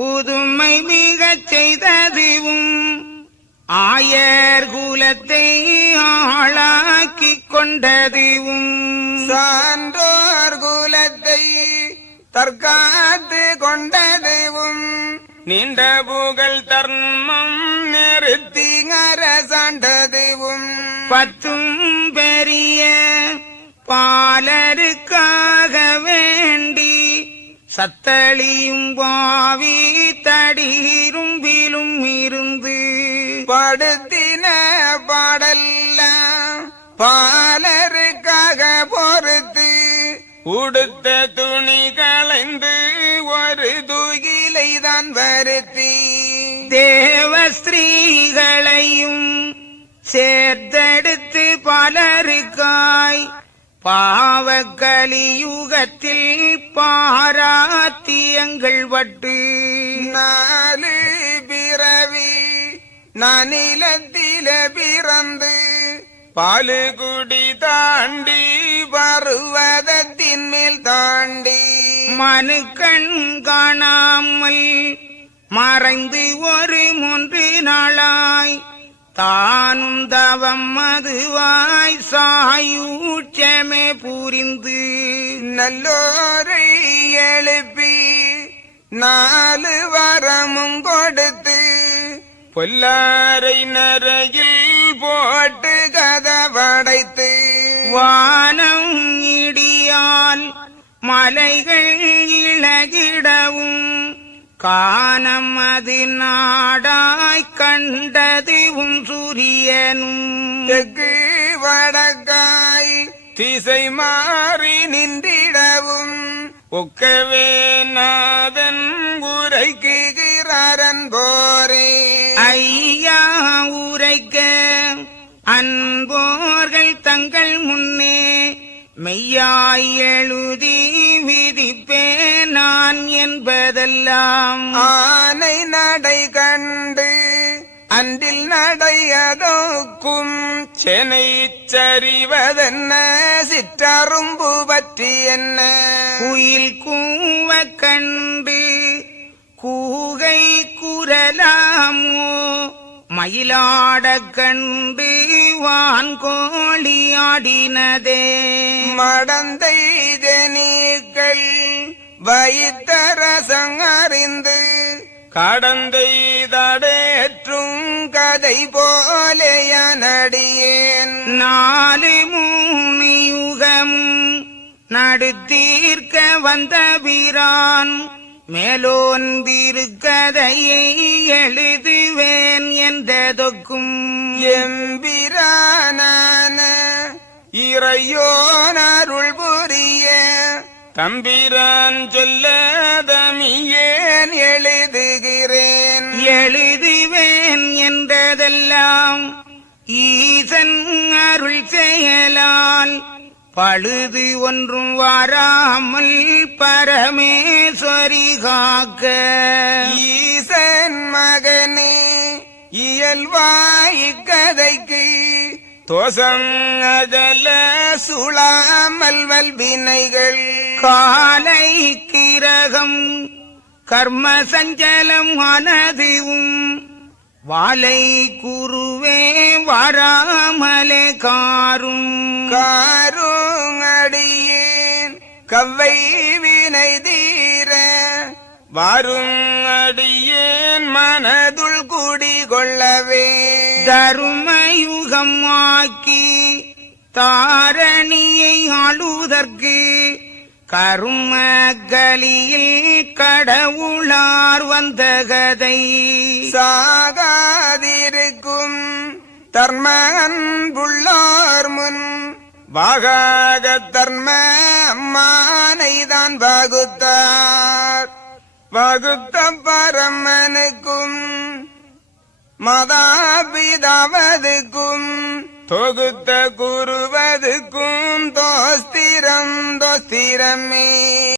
புதுமை மிகச் செய்ததுவும் ஆயர் குலத்தை ஆளாக்கிக் கொண்டதுவும் சான்றோர் குலத்தை தற்காத்து கொண்டதுவும் நீண்ட புகழ் தர்மம் நிறுத்தி அரசாண்டதுவும் பத்தும் பெரிய பாலருக்காக வேண்டி சத்தளியும் வாவி தடிரும்பிலும் இருந்து படுத்தின பாடல்லாம் பாலருக்காக பொறுத்து உடுத்த துணி களைந்து ஒரு துகிலை தான் வருத்தி தேவஸ்திரீகளையும் சேர்த்தெடுத்து பலருக்காய் பாவக்கலியுகத்தில் பாராத்தியங்கள் பட்டு 4 பிறவி நனிலத்தில பிறந்து பாலு குடி தாண்டி பருவதத்தின் மேல் தாண்டி மனுக்கண் காணாமல் மறைந்து ஒரு 3 நாளாய் தானும் தவம் மதுவாய் சாயூட்சமே புரிந்து நல்லோரை எழுப்பி 4 வரமும் கொடுத்து பொல்லாரை நரையில் போட்டு கதவடைத்து வானம் இடியால் மலைகள் இழகிடவும் காணம் அது நாடாய் கண்டதுவும் சூரியனும் தெற்கு வடக்காய் திசை மாறி நின்றிடவும் ஒக்கவே நாதன் உரைக்குகிறாரன் போரே ஐயா உரைக்க அன்போர்கள் தங்கள் முன்னே மெய்யாய் எழுதி விதிப்பே நான் என்பதெல்லாம் ஆனை நடை கண்டு அன்றில் நடையதோக்கும் செனை சரிவதென்ன சிற்றரும்பு பற்றி என்ன குயில் கூவ கண்டு கூகை குரலாமோ மயிலாடக் கண்டு வான்கோழி ஆடினதே மடந்தை ஜனீக்கள் வைத்தரசங்கறிந்து கடந்தை தடேற்றும் கதை போலையனடியேன் 4 யுகமும் நடுத்தீர்க்க வந்த வீரான் மேலோன் திருக்கதையை எழுதுவேன் என்றதொக்கும் எம்பிரானான இறையோன் அருள் புரிய தம்பிரான் சொல்லதமியேன் எழுதுகிறேன் எழுதுவேன் என்றதெல்லாம் ஈசன் அருள் செயலால் பழுது ஒன்றும் வராமல் பரமேஸ்வரி காக்க ஈசன் மகனே இயல்வாய் கதைக்கு தோசம் அகல சுழாமல் வல்வினைகள் காலை கிரகம் கர்ம சஞ்சலம் ஆனதுவும் வாலை குருவே வராமலே காரும் அடியேன் கவ்வை வினை தீர வாரும் அடியேன் மனதுள் குடிகொள்ளவே தருமயுகம் ஆக்கி தாரணியை ஆளுதற்கு கருமகலியில் கடவுளார் வந்த கதை சாகாதிருக்கும் தர்ம அன்புள்ளார் முன் வாகாக தர்ம அம்மானைதான் வகுத்த பரமனுக்கும் மதாபிதாவதுக்கும் தொகுத்த குருவதுக்கும் தோஸ்திரமே